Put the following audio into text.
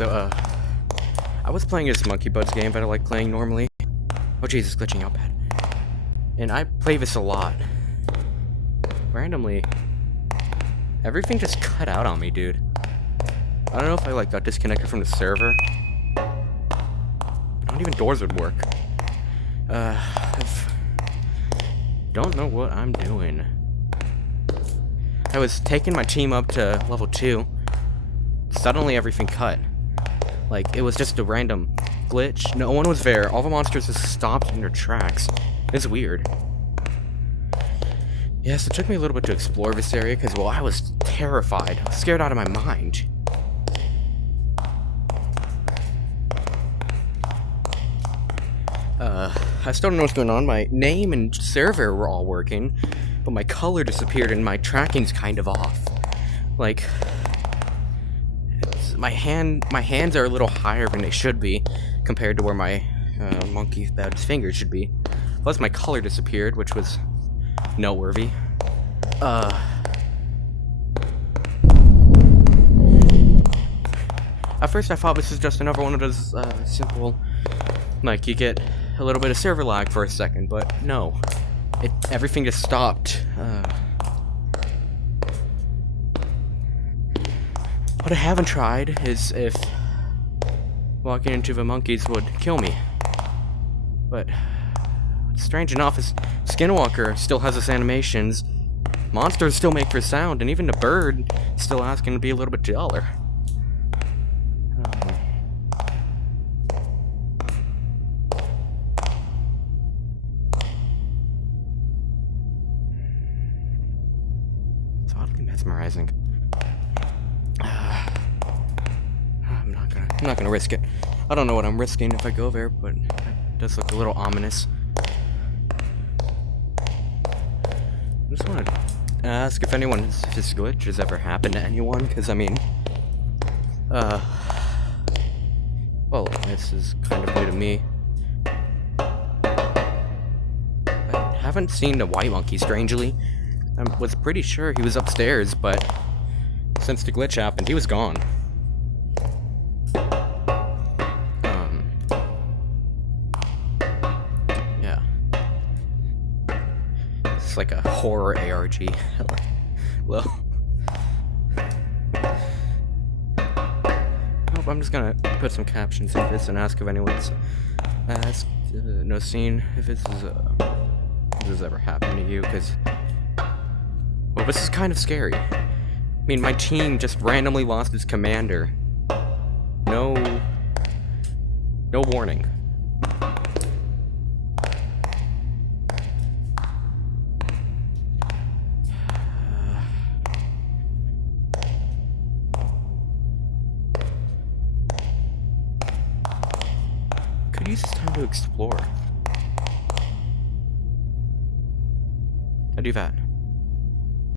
so, I was playing this Monkey Buds game that I like playing normally. Oh Jesus, glitching out bad. And I play this a lot. Randomly, everything just cut out on me, dude. I don't know if I, like, got disconnected from the server. Not even doors would work. Don't know what I'm doing. I was taking my team up to level 2. Suddenly everything cut. Like, it was just a random glitch. No one was there. All the monsters just stopped in their tracks. It's weird. Yes, it took me a little bit to explore this area, because, well, I was terrified. I was scared out of my mind. I still don't know what's going on. My name and server were all working, but my color disappeared and my tracking's kind of off. Like, my hands are a little higher than they should be compared to where my monkey bad's fingers should be. Plus, my color disappeared, which was noteworthy. At first, I thought this was just another one of those simple, like, you get a little bit of server lag for a second, but no. Everything just stopped. What I haven't tried is if walking into the monkeys would kill me. But strange enough, is Skinwalker still has its animations. Monsters still make their sound, and even the bird is still asking to be a little bit duller. It's oddly mesmerizing. I'm not gonna risk it. I don't know what I'm risking if I go there, but it does look a little ominous. I just wanted to ask if this glitch has ever happened to anyone, because, I mean, well, this is kind of new to me. I haven't seen the white monkey, strangely. I was pretty sure he was upstairs, but since the glitch happened, he was gone. Yeah. It's like a horror ARG. Well. Nope, I'm just gonna put some captions in this and ask if anyone's seen if this has ever happened to you, because, well, this is kind of scary. I mean, my team just randomly lost its commander. No warning. Could use this time to explore. I do that.